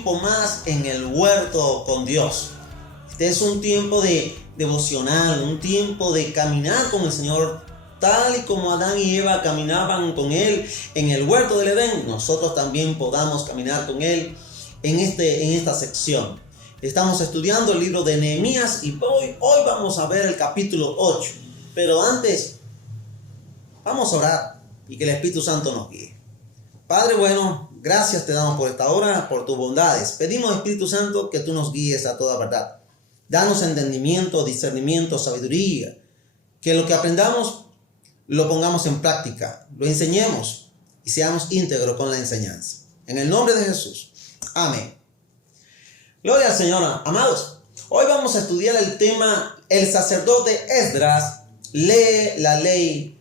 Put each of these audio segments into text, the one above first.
tiempo más en el huerto con Dios. Este es un tiempo de devocional, un tiempo de caminar con el Señor, tal y como Adán y Eva caminaban con Él en el huerto del Edén. Nosotros también podamos caminar con Él en esta sección. Estamos estudiando el libro de Nehemías y hoy vamos a ver el capítulo 8. Pero antes, vamos a orar y que el Espíritu Santo nos guíe. Padre bueno, gracias te damos por esta hora, por tus bondades. Pedimos, Espíritu Santo, que tú nos guíes a toda verdad. Danos entendimiento, discernimiento, sabiduría. Que lo que aprendamos lo pongamos en práctica, lo enseñemos y seamos íntegros con la enseñanza. En el nombre de Jesús. Amén. Gloria al Señor. Amados, hoy vamos a estudiar el tema: el sacerdote Esdras lee la ley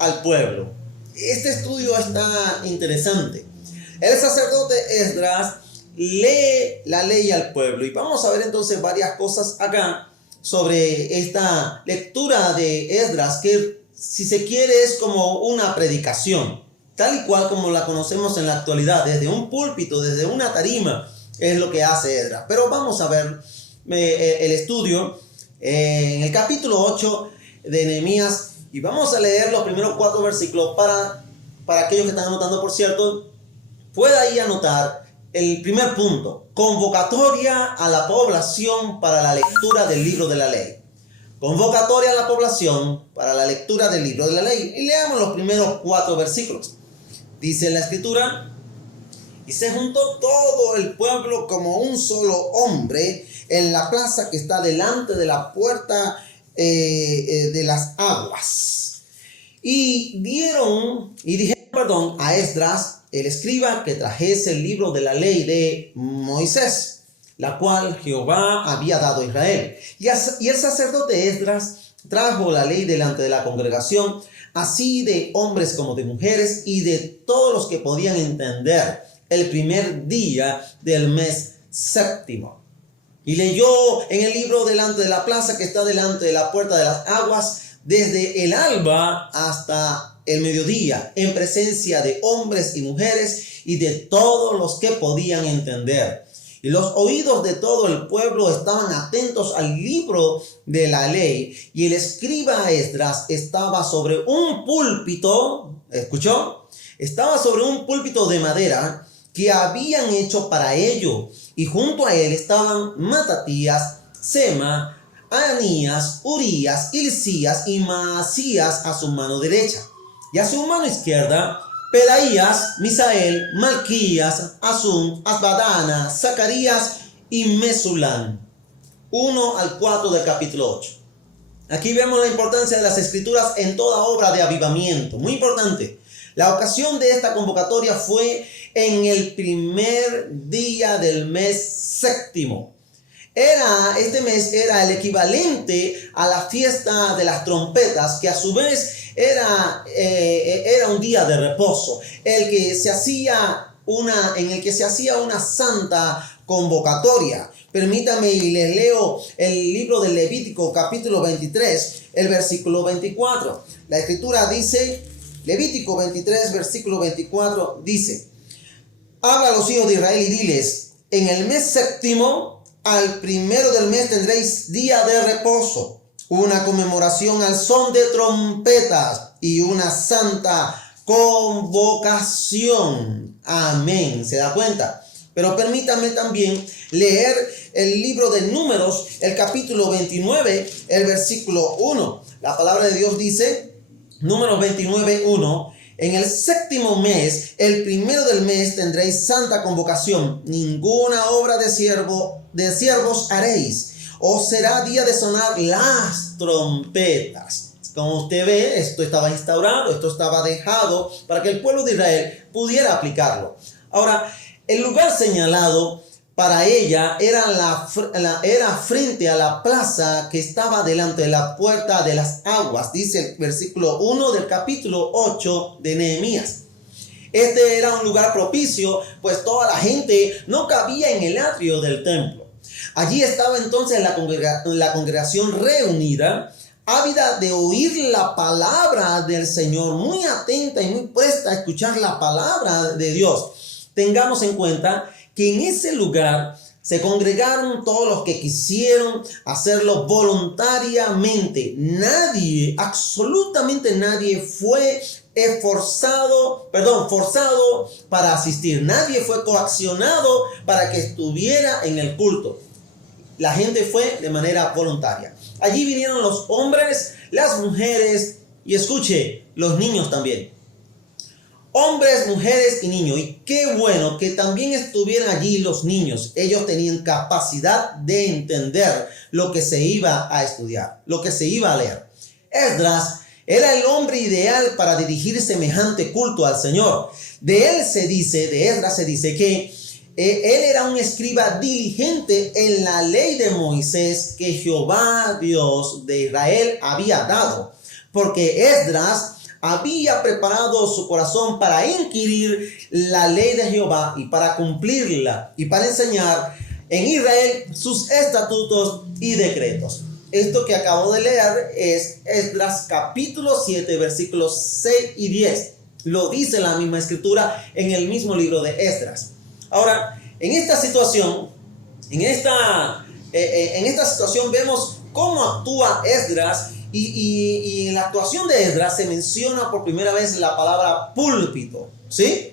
al pueblo. Este estudio está interesante. El sacerdote Esdras lee la ley al pueblo. Y vamos a ver entonces varias cosas acá sobre esta lectura de Esdras, que si se quiere es como una predicación, tal y cual como la conocemos en la actualidad, desde un púlpito, desde una tarima, es lo que hace Esdras. Pero vamos a ver el estudio en el capítulo 8 de Nehemías. Y vamos a leer los primeros 4 versículos para aquellos que están anotando, por cierto, pueda ahí anotar el primer punto: convocatoria a la población para la lectura del libro de la ley. Convocatoria a la población para la lectura del libro de la ley. Y leamos los primeros 4 versículos. Dice la escritura: y se juntó todo el pueblo como un solo hombre en la plaza que está delante de la puerta de las aguas. Y dijeron a Esdras, el escriba, que trajese el libro de la ley de Moisés, la cual Jehová había dado a Israel. Y el sacerdote Esdras trajo la ley delante de la congregación, así de hombres como de mujeres, y de todos los que podían entender, el primer día del mes séptimo. Y leyó en el libro delante de la plaza que está delante de la puerta de las aguas, desde el alba hasta el mediodía, en presencia de hombres y mujeres y de todos los que podían entender. Y los oídos de todo el pueblo estaban atentos al libro de la ley. Y el escriba Esdras estaba sobre un púlpito, ¿escuchó? Estaba sobre un púlpito de madera que habían hecho para ello. Y junto a él estaban Matatías, Sema, Ananías, Urías, Hilcías y Maasías a su mano derecha. Y a su mano izquierda, Pedaías, Misael, Malquías, Asum, Asbadana, Zacarías y Mesulán. 1 al 4 del capítulo 8. Aquí vemos la importancia de las escrituras en toda obra de avivamiento. Muy importante. La ocasión de esta convocatoria fue en el primer día del mes séptimo. Este mes era el equivalente a la fiesta de las trompetas, que a su vez era un día de reposo, en el que se hacía una santa convocatoria. Permítame y les leo el libro de Levítico, capítulo 23, el versículo 24. La escritura dice, Levítico 23, versículo 24, dice: habla a los hijos de Israel y diles: en el mes séptimo, al primero del mes tendréis día de reposo, una conmemoración al son de trompetas y una santa convocación. Amén. ¿Se da cuenta? Pero permítanme también leer el libro de Números, el capítulo 29, el versículo 1. La palabra de Dios dice, Números 29, 1: en el séptimo mes, el primero del mes, tendréis santa convocación. Ninguna obra de siervos haréis. Os será día de sonar las trompetas. Como usted ve, esto estaba instaurado, esto estaba dejado para que el pueblo de Israel pudiera aplicarlo. Ahora, el lugar señalado para ella era frente a la plaza que estaba delante de la puerta de las aguas, dice el versículo 1 del capítulo 8 de Nehemías. Este era un lugar propicio, pues toda la gente no cabía en el atrio del templo. Allí estaba entonces la congregación reunida, ávida de oír la palabra del Señor, muy atenta y muy puesta a escuchar la palabra de Dios. Tengamos en cuenta que en ese lugar se congregaron todos los que quisieron hacerlo voluntariamente. Nadie, absolutamente nadie fue forzado para asistir. Nadie fue coaccionado para que estuviera en el culto. La gente fue de manera voluntaria. Allí vinieron los hombres, las mujeres y escuche, los niños también. Hombres, mujeres y niños. Y qué bueno que también estuvieran allí los niños. Ellos tenían capacidad de entender lo que se iba a estudiar, lo que se iba a leer. Esdras era el hombre ideal para dirigir semejante culto al Señor. De Esdras se dice que él era un escriba diligente en la ley de Moisés que Jehová, Dios de Israel, había dado. Porque Esdras había preparado su corazón para inquirir la ley de Jehová y para cumplirla y para enseñar en Israel sus estatutos y decretos. Esto que acabo de leer es Esdras capítulo 7 versículos 6 y 10. Lo dice la misma escritura en el mismo libro de Esdras. Ahora, en esta situación vemos cómo actúa Esdras y en la actuación de Esdras se menciona por primera vez la palabra púlpito, ¿sí?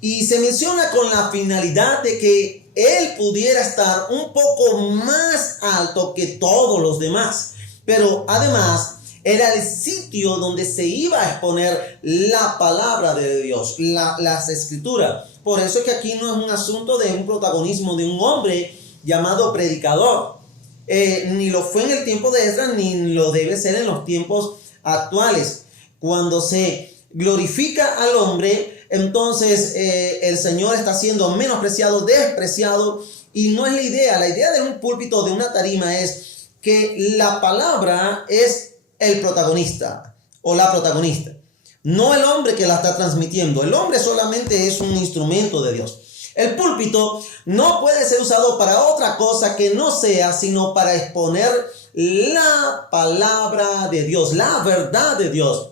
Y se menciona con la finalidad de que él pudiera estar un poco más alto que todos los demás. Pero además era el sitio donde se iba a exponer la palabra de Dios, las escrituras. Por eso es que aquí no es un asunto de un protagonismo de un hombre llamado predicador. Ni lo fue en el tiempo de Esdras, ni lo debe ser en los tiempos actuales. Cuando se glorifica al hombre, entonces el Señor está siendo menospreciado, despreciado, y no es la idea. La idea de un púlpito, de una tarima, es que la palabra es el protagonista o la protagonista, no el hombre que la está transmitiendo. El hombre solamente es un instrumento de Dios. El púlpito no puede ser usado para otra cosa que no sea sino para exponer la palabra de Dios, la verdad de Dios.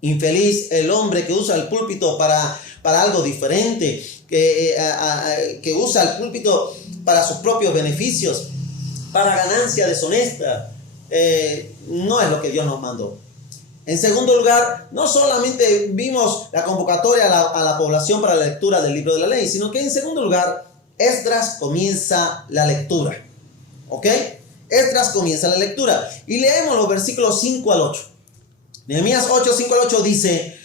Infeliz el hombre que usa el púlpito para algo diferente, que usa el púlpito para sus propios beneficios, para ganancia deshonesta. No es lo que Dios nos mandó. En segundo lugar, no solamente vimos la convocatoria a la población para la lectura del libro de la ley, sino que en segundo lugar, Esdras comienza la lectura. ¿Ok? Esdras comienza la lectura. Y leemos los versículos 5 al 8. Nehemías 8, 5 al 8 dice: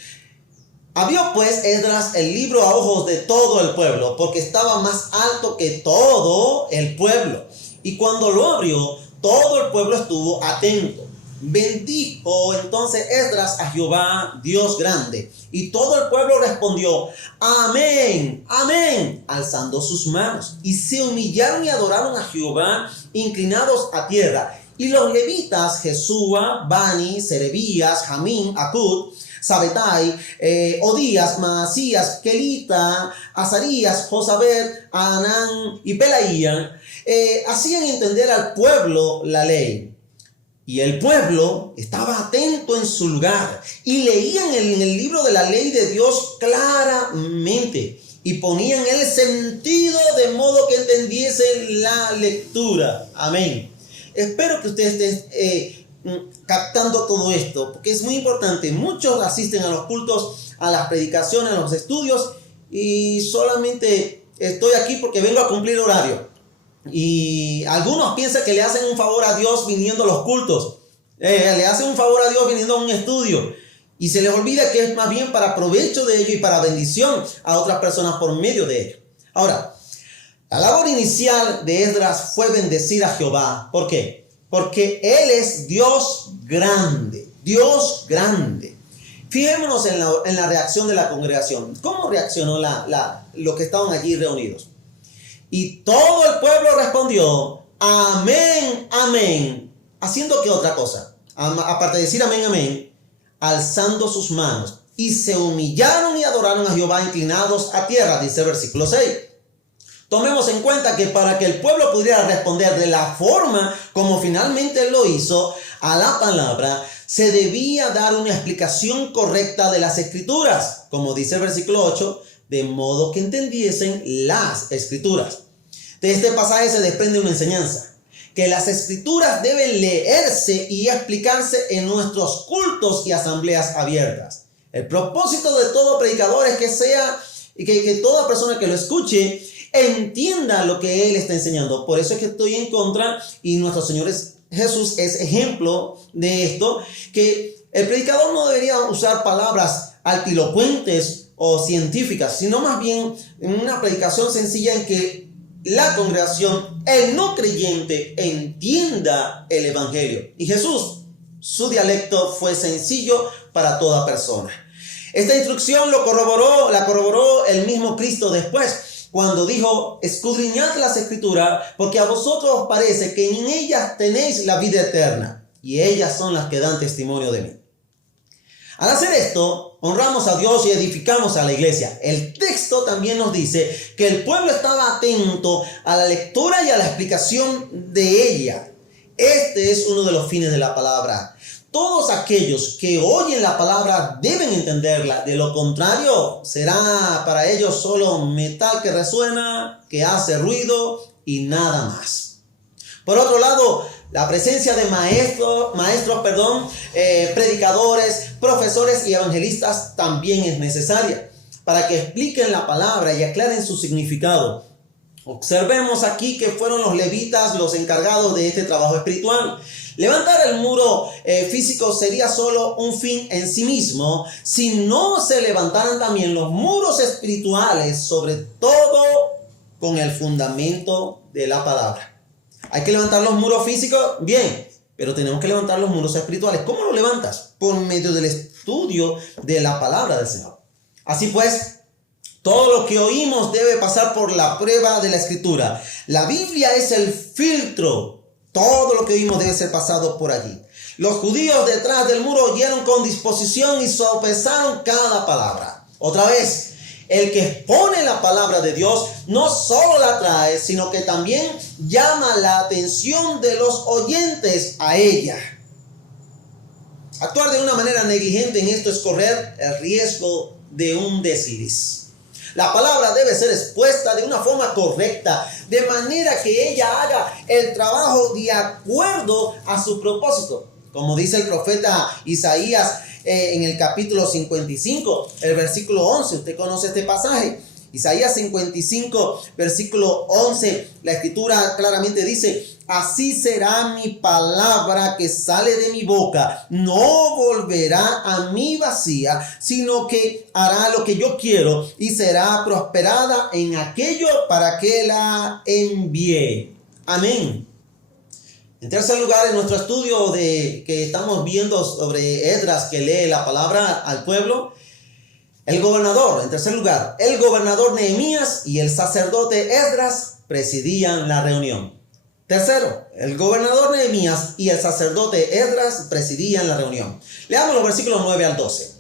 abrió pues Esdras el libro a ojos de todo el pueblo, porque estaba más alto que todo el pueblo. Y cuando lo abrió, todo el pueblo estuvo atento. Bendijo entonces Esdras a Jehová, Dios grande. Y todo el pueblo respondió: amén, amén, alzando sus manos. Y se humillaron y adoraron a Jehová, inclinados a tierra. Y los levitas, Jesúa, Bani, Serebías, Jamín, Acud, Sabetai, Odías, Maasías, Kelita, Azarías, Josabed, Anán y Pelaía, hacían entender al pueblo la ley. Y el pueblo estaba atento en su lugar y leían en el libro de la ley de Dios claramente y ponían el sentido de modo que entendiesen la lectura. Amén. Espero que ustedes estén captando todo esto, porque es muy importante. Muchos asisten a los cultos, a las predicaciones, a los estudios, y solamente estoy aquí porque vengo a cumplir horario. Y algunos piensan que le hacen un favor a Dios viniendo a los cultos, le hacen un favor a Dios viniendo a un estudio, y se les olvida que es más bien para provecho de ellos y para bendición a otras personas por medio de ellos. Ahora, la labor inicial de Esdras fue bendecir a Jehová. ¿Por qué? Porque Él es Dios grande, Dios grande. Fijémonos en la reacción de la congregación. ¿Cómo reaccionó los que estaban allí reunidos? Y todo el pueblo respondió: amén, amén. ¿Haciendo qué otra cosa? Aparte de decir amén, amén, alzando sus manos. Y se humillaron y adoraron a Jehová, inclinados a tierra, dice el versículo 6. Tomemos en cuenta que para que el pueblo pudiera responder de la forma como finalmente lo hizo a la palabra, se debía dar una explicación correcta de las escrituras, como dice el versículo 8 de modo que entendiesen las Escrituras. De este pasaje se desprende una enseñanza, que las Escrituras deben leerse y explicarse en nuestros cultos y asambleas abiertas. El propósito de todo predicador es que toda persona que lo escuche entienda lo que él está enseñando. Por eso es que estoy en contra, y nuestro Señor Jesús es ejemplo de esto, que el predicador no debería usar palabras altilocuentes o científicas, sino más bien en una predicación sencilla en que la congregación, el no creyente, entienda el evangelio. Y Jesús, su dialecto fue sencillo para toda persona. Esta instrucción la corroboró el mismo Cristo después, cuando dijo: escudriñad las Escrituras, porque a vosotros os parece que en ellas tenéis la vida eterna, y ellas son las que dan testimonio de mí. Al hacer esto, honramos a Dios y edificamos a la iglesia. El texto también nos dice que el pueblo estaba atento a la lectura y a la explicación de ella. Este es uno de los fines de la palabra. Todos aquellos que oyen la palabra deben entenderla. De lo contrario, será para ellos solo metal que resuena, que hace ruido y nada más. Por otro lado, la presencia de predicadores, profesores y evangelistas también es necesaria para que expliquen la palabra y aclaren su significado. Observemos aquí que fueron los levitas los encargados de este trabajo espiritual. Levantar el muro físico sería solo un fin en sí mismo si no se levantaran también los muros espirituales, sobre todo con el fundamento de la palabra. Hay que levantar los muros físicos, bien, pero tenemos que levantar los muros espirituales. ¿Cómo lo levantas? Por medio del estudio de la palabra del Señor. Así pues, todo lo que oímos debe pasar por la prueba de la Escritura. La Biblia es el filtro. Todo lo que oímos debe ser pasado por allí. Los judíos detrás del muro oyeron con disposición y sopesaron cada palabra. Otra vez, el que expone la palabra de Dios no solo la trae, sino que también llama la atención de los oyentes a ella. Actuar de una manera negligente en esto es correr el riesgo de un desliz. La palabra debe ser expuesta de una forma correcta, de manera que ella haga el trabajo de acuerdo a su propósito. Como dice el profeta Isaías en el capítulo 55, el versículo 11. Usted conoce este pasaje. Isaías 55, versículo 11. La escritura claramente dice: así será mi palabra que sale de mi boca. No volverá a mí vacía, sino que hará lo que yo quiero y será prosperada en aquello para que la envíe. Amén. En tercer lugar, en nuestro estudio que estamos viendo sobre Esdras, que lee la palabra al pueblo, el gobernador Nehemías y el sacerdote Esdras presidían la reunión. Tercero, el gobernador Nehemías y el sacerdote Esdras presidían la reunión. Leamos los versículos 9 al 12.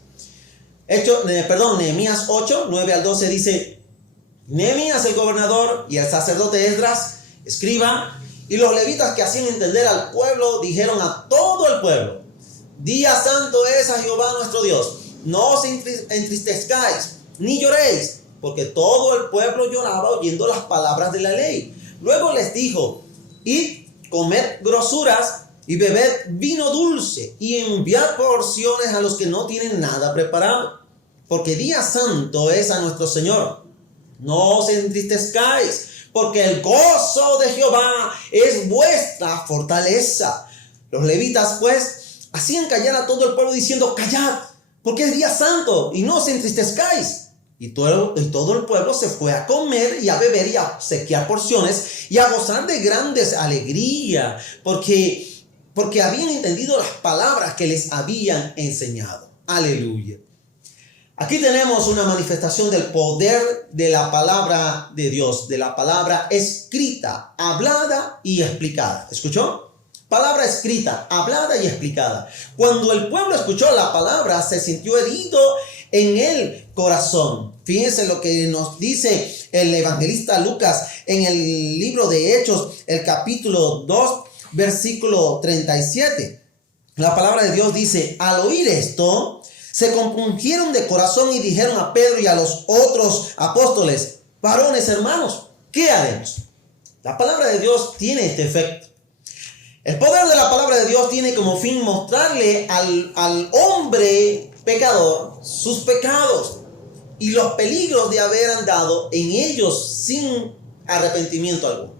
Nehemías 8, 9 al 12 dice: Nehemías el gobernador y el sacerdote Esdras, escriba, y los levitas que hacían entender al pueblo dijeron a todo el pueblo: día santo es a Jehová nuestro Dios. No os entristezcáis ni lloréis, porque todo el pueblo lloraba oyendo las palabras de la ley. Luego les dijo: id, comed grosuras y bebed vino dulce y enviad porciones a los que no tienen nada preparado, porque día santo es a nuestro Señor. No os entristezcáis, porque el gozo de Jehová es vuestra fortaleza. Los levitas pues hacían callar a todo el pueblo diciendo: callad, porque es día santo y no os entristezcáis. Y todo el pueblo se fue a comer y a beber y a obsequiar porciones y a gozar de grandes alegría, porque habían entendido las palabras que les habían enseñado. Aleluya. Aquí tenemos una manifestación del poder de la palabra de Dios, de la palabra escrita, hablada y explicada. ¿Escuchó? Palabra escrita, hablada y explicada. Cuando el pueblo escuchó la palabra, se sintió herido en el corazón. Fíjense lo que nos dice el evangelista Lucas en el libro de Hechos, el capítulo 2, versículo 37. La palabra de Dios dice: al oír esto, se compungieron de corazón y dijeron a Pedro y a los otros apóstoles: varones hermanos, ¿qué haremos? La palabra de Dios tiene este efecto. El poder de la palabra de Dios tiene como fin mostrarle al hombre pecador sus pecados y los peligros de haber andado en ellos sin arrepentimiento alguno.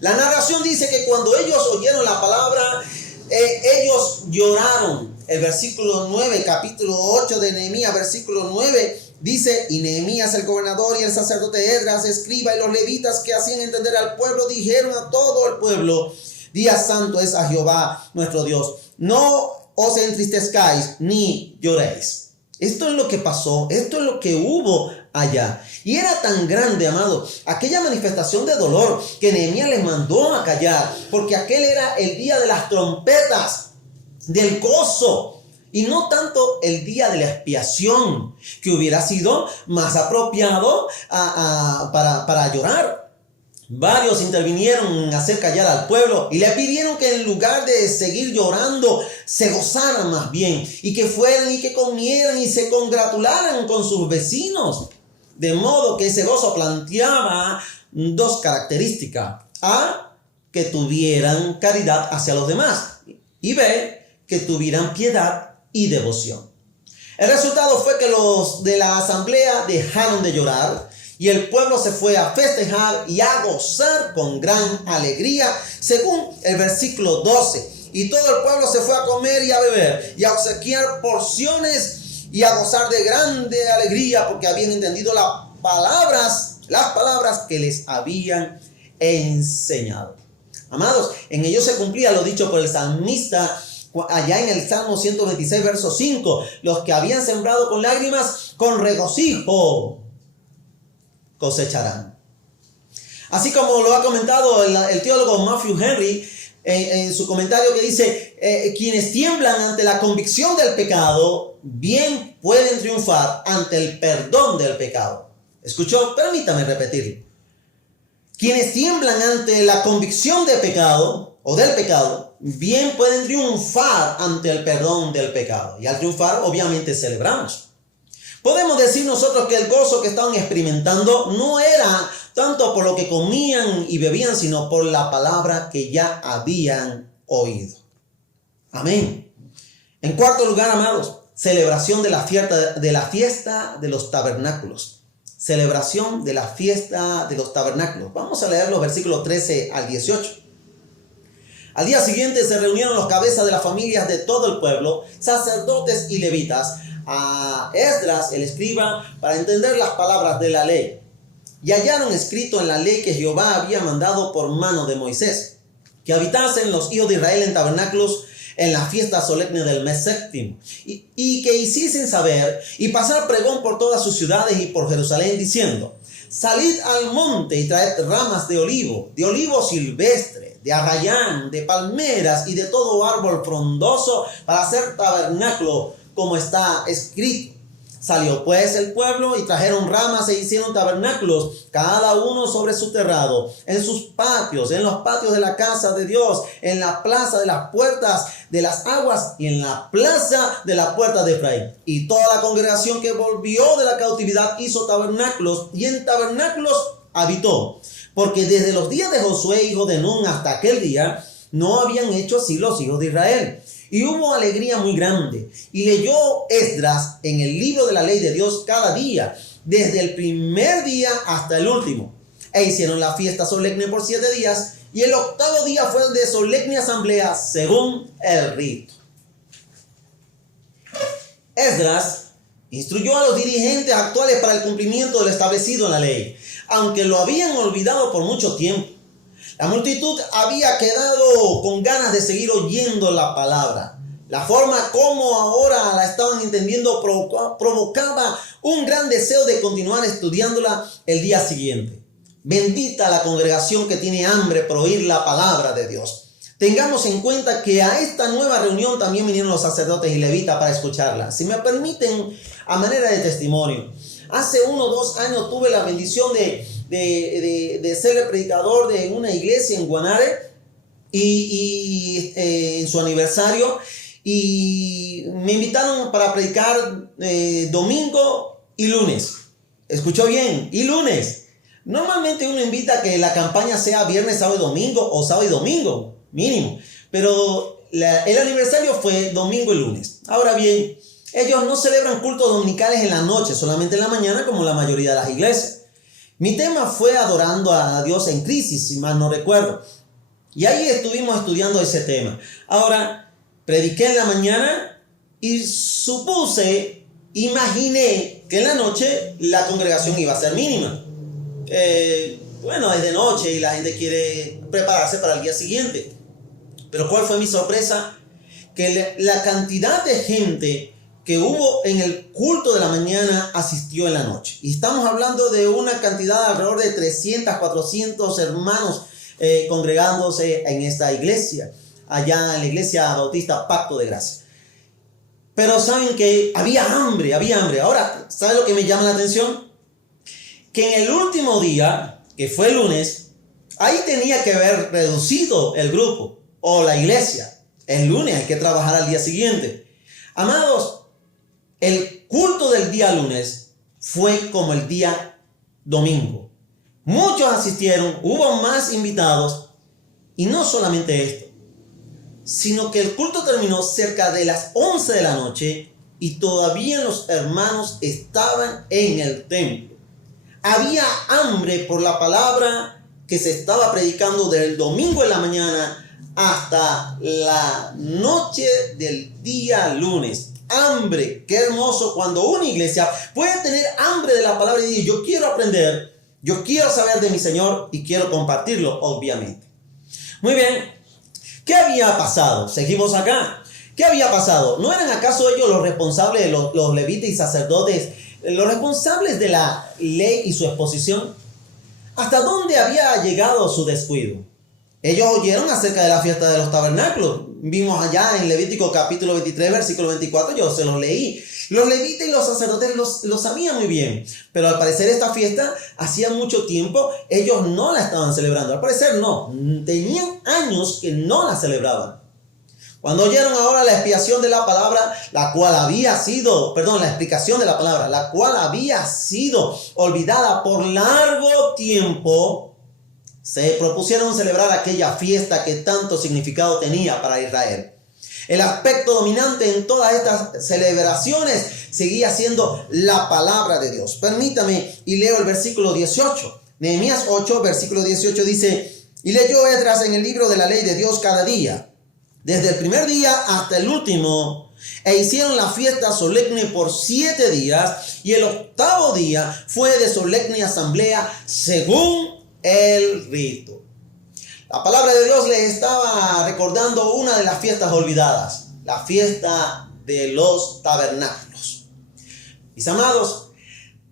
La narración dice que cuando ellos oyeron la palabra, ellos lloraron. El versículo 9, capítulo 8 de Nehemías, versículo 9, dice: y Nehemías el gobernador y el sacerdote Esdras, escriba, y los levitas que hacían entender al pueblo, dijeron a todo el pueblo: día santo es a Jehová nuestro Dios, no os entristezcáis ni lloréis. Esto es lo que pasó, esto es lo que hubo allá. Y era tan grande, amado, aquella manifestación de dolor, que Nehemías les mandó a callar, porque aquel era el día de las trompetas, del gozo, y no tanto el día de la expiación, que hubiera sido más apropiado para llorar. Varios intervinieron en hacer callar al pueblo y le pidieron que en lugar de seguir llorando, se gozaran más bien, y que fueran y que comieran y se congratularan con sus vecinos. De modo que ese gozo planteaba dos características: A, que tuvieran caridad hacia los demás, y B, que tuvieran piedad y devoción. El resultado fue que los de la asamblea dejaron de llorar y el pueblo se fue a festejar y a gozar con gran alegría, según el versículo 12. Y todo el pueblo se fue a comer y a beber y a obsequiar porciones y a gozar de grande alegría, porque habían entendido las palabras que les habían enseñado. Amados, en ello se cumplía lo dicho por el salmista allá en el Salmo 126, verso 5: los que habían sembrado con lágrimas, con regocijo cosecharán. Así como lo ha comentado el teólogo Matthew Henry en su comentario, que dice: quienes tiemblan ante la convicción del pecado, bien pueden triunfar ante el perdón del pecado. ¿Escuchó? Permítame repetirlo. Quienes tiemblan ante la convicción de pecado o del pecado, bien pueden triunfar ante el perdón del pecado. Y al triunfar, obviamente, celebramos. Podemos decir nosotros que el gozo que estaban experimentando no era tanto por lo que comían y bebían, sino por la palabra que ya habían oído. Amén. En cuarto lugar, amados, celebración de la fiesta de los tabernáculos. Celebración de la fiesta de los tabernáculos. Vamos a leer los versículos 13 al 18. Al día siguiente se reunieron los cabezas de las familias de todo el pueblo, sacerdotes y levitas, a Esdras el escriba, para entender las palabras de la ley. Y hallaron escrito en la ley que Jehová había mandado por mano de Moisés, que habitasen los hijos de Israel en tabernáculos en la fiesta solemne del mes séptimo, y que hiciesen saber y pasar pregón por todas sus ciudades y por Jerusalén, diciendo: salid al monte y traed ramas de olivo silvestre, de arrayán, de palmeras y de todo árbol frondoso, para hacer tabernáculo, como está escrito. Salió pues el pueblo y trajeron ramas e hicieron tabernáculos, cada uno sobre su terrado, en sus patios, en los patios de la casa de Dios, en la plaza de las puertas de las aguas y en la plaza de la puerta de Efraín. Y toda la congregación que volvió de la cautividad hizo tabernáculos, y en tabernáculos habitó, porque desde los días de Josué, hijo de Nun, hasta aquel día, no habían hecho así los hijos de Israel. Y hubo alegría muy grande. Y leyó Esdras en el libro de la ley de Dios cada día, desde el primer día hasta el último. E hicieron la fiesta solemne por 7 días, y el 8º día fue de solemne asamblea según el rito. Esdras instruyó a los dirigentes actuales para el cumplimiento de lo establecido en la ley, aunque lo habían olvidado por mucho tiempo. La multitud había quedado con ganas de seguir oyendo la palabra. La forma como ahora la estaban entendiendo provocaba un gran deseo de continuar estudiándola el día siguiente. Bendita la congregación que tiene hambre por oír la palabra de Dios. Tengamos en cuenta que a esta nueva reunión también vinieron los sacerdotes y levitas para escucharla. Si me permiten, a manera de testimonio, hace 1 o 2 años tuve la bendición de ser el predicador de una iglesia en Guanare y en su aniversario, y me invitaron para predicar domingo y lunes. ¿Escuchó bien? Y lunes. Normalmente uno invita a que la campaña sea viernes, sábado y domingo o sábado y domingo, mínimo. Pero el aniversario fue domingo y lunes. Ahora bien, ellos no celebran cultos dominicales en la noche, solamente en la mañana como la mayoría de las iglesias. Mi tema fue adorando a Dios en crisis, si mal no recuerdo. Y ahí estuvimos estudiando ese tema. Ahora, prediqué en la mañana y imaginé que en la noche la congregación iba a ser mínima. Bueno, es de noche y la gente quiere prepararse para el día siguiente. Pero ¿cuál fue mi sorpresa? Que la cantidad de gente que hubo en el culto de la mañana asistió en la noche. Y estamos hablando de una cantidad alrededor de 300, 400 hermanos congregándose en esta iglesia, allá en la iglesia bautista Pacto de Gracia. Pero saben que había hambre. Ahora, ¿saben lo que me llama la atención? Que en el último día, que fue el lunes, ahí tenía que haber reducido el grupo o la iglesia. El lunes hay que trabajar al día siguiente. Amados, el culto del día lunes fue como el día domingo. Muchos asistieron, hubo más invitados y no solamente esto, sino que el culto terminó cerca de las 11 de la noche y todavía los hermanos estaban en el templo. Había hambre por la palabra que se estaba predicando desde el domingo en la mañana hasta la noche del día lunes. Hambre, qué hermoso cuando una iglesia puede tener hambre de la palabra y decir: yo quiero aprender, yo quiero saber de mi Señor y quiero compartirlo, obviamente. Muy bien, ¿qué había pasado? Seguimos acá. ¿Qué había pasado? ¿No eran acaso ellos los responsables, los levitas y sacerdotes, los responsables de la ley y su exposición? ¿Hasta dónde había llegado su descuido? Ellos oyeron acerca de la fiesta de los tabernáculos. Vimos allá en Levítico capítulo 23, versículo 24, yo se los leí. Los levitas y los sacerdotes lo sabían muy bien, pero al parecer esta fiesta hacía mucho tiempo ellos no la estaban celebrando. Al parecer no, tenían años que no la celebraban. Cuando oyeron ahora la expiación de la palabra, la explicación de la palabra, la cual había sido olvidada por largo tiempo, se propusieron celebrar aquella fiesta que tanto significado tenía para Israel. El aspecto dominante en todas estas celebraciones seguía siendo la palabra de Dios. Permítame y leo el versículo 18. Nehemías 8, versículo 18 dice: y leyó Esdras en el libro de la ley de Dios cada día, desde el primer día hasta el último, e hicieron la fiesta solemne por 7 días, y el 8º día fue de solemne asamblea según el rito. La palabra de Dios les estaba recordando una de las fiestas olvidadas, la fiesta de los tabernáculos. Mis amados,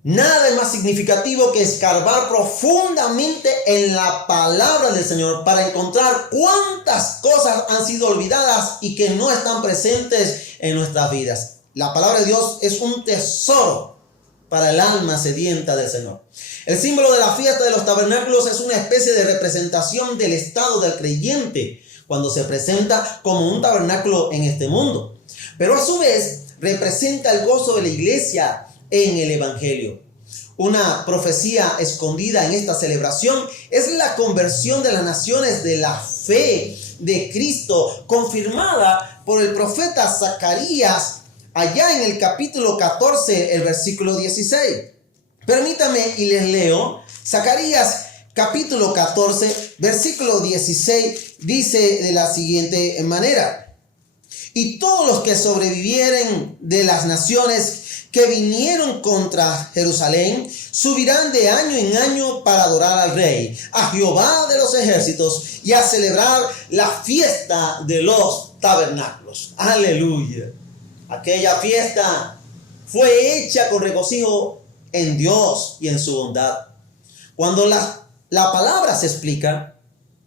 nada es más significativo que escarbar profundamente en la palabra del Señor para encontrar cuántas cosas han sido olvidadas y que no están presentes en nuestras vidas. La palabra de Dios es un tesoro para el alma sedienta del Señor. El símbolo de la fiesta de los tabernáculos es una especie de representación del estado del creyente cuando se presenta como un tabernáculo en este mundo. Pero a su vez representa el gozo de la iglesia en el evangelio. Una profecía escondida en esta celebración es la conversión de las naciones de la fe de Cristo, confirmada por el profeta Zacarías allá en el capítulo 14, el versículo 16. Permítame y les leo. Zacarías capítulo 14, versículo 16 dice de la siguiente manera: y todos los que sobrevivieren de las naciones que vinieron contra Jerusalén subirán de año en año para adorar al Rey, a Jehová de los ejércitos, y a celebrar la fiesta de los tabernáculos. Aleluya. Aquella fiesta fue hecha con regocijo en Dios y en su bondad. Cuando la palabra se explica,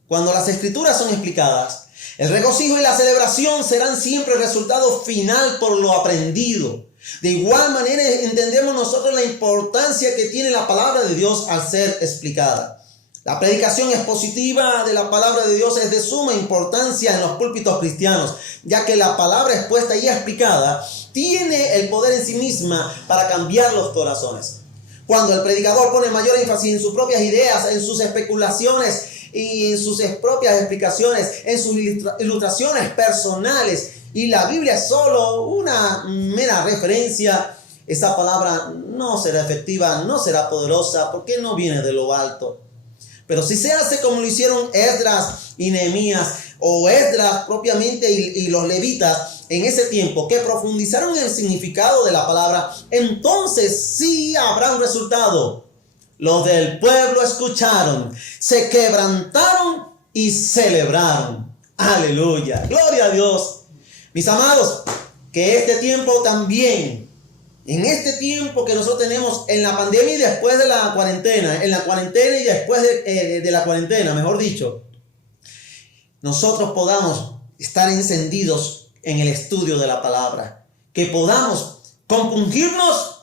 cuando las escrituras son explicadas, el regocijo y la celebración serán siempre el resultado final por lo aprendido. De igual manera entendemos nosotros la importancia que tiene la palabra de Dios al ser explicada. La predicación expositiva de la palabra de Dios es de suma importancia en los púlpitos cristianos, ya que la palabra expuesta y explicada tiene el poder en sí misma para cambiar los corazones. Cuando el predicador pone mayor énfasis en sus propias ideas, en sus especulaciones y en sus propias explicaciones, en sus ilustraciones personales, y la Biblia es solo una mera referencia, esa palabra no será efectiva, no será poderosa, porque no viene de lo alto. Pero si se hace como lo hicieron Esdras y Nehemías, o Esdras propiamente y los levitas en ese tiempo, que profundizaron en el significado de la palabra, entonces sí habrá un resultado. Los del pueblo escucharon, se quebrantaron y celebraron. Aleluya, gloria a Dios. Mis amados, que este tiempo también, en este tiempo que nosotros tenemos en la pandemia y después de la cuarentena, en la cuarentena y después de la cuarentena, mejor dicho, nosotros podamos estar encendidos en el estudio de la palabra, que podamos compungirnos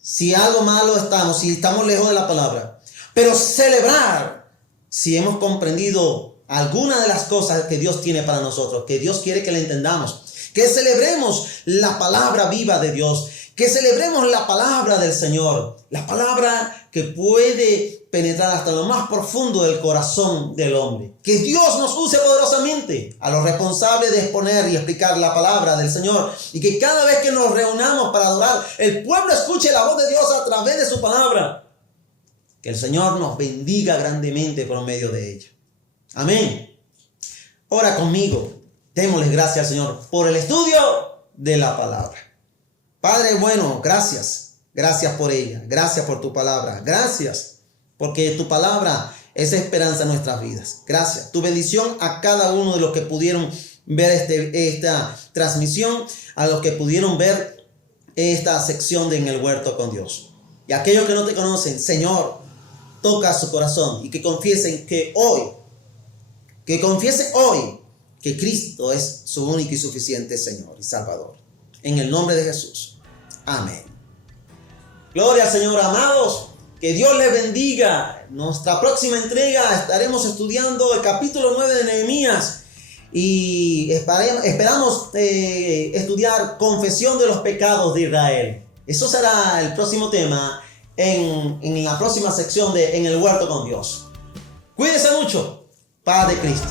si algo malo estamos, si estamos lejos de la palabra, pero celebrar si hemos comprendido alguna de las cosas que Dios tiene para nosotros, que Dios quiere que le entendamos, que celebremos la palabra viva de Dios, que celebremos la palabra del Señor, la palabra que puede penetrar hasta lo más profundo del corazón del hombre. Que Dios nos use poderosamente a los responsables de exponer y explicar la palabra del Señor, y que cada vez que nos reunamos para adorar, el pueblo escuche la voz de Dios a través de su palabra. Que el Señor nos bendiga grandemente por medio de ella. Amén. Ora conmigo. Démosle gracias al Señor por el estudio de la palabra. Padre bueno, gracias. Gracias por ella. Gracias por tu palabra. Gracias porque tu palabra es esperanza en nuestras vidas. Gracias. Tu bendición a cada uno de los que pudieron ver esta transmisión, a los que pudieron ver esta sección de En el Huerto con Dios. Y a aquellos que no te conocen, Señor, toca su corazón y que confiesen hoy que Cristo es su único y suficiente Señor y Salvador. En el nombre de Jesús. Amén. Gloria al Señor, amados. Que Dios les bendiga. Nuestra próxima entrega estaremos estudiando el capítulo 9 de Nehemías. Y esperamos estudiar confesión de los pecados de Israel. Eso será el próximo tema en la próxima sección de En el Huerto con Dios. Cuídense mucho. Paz de Cristo.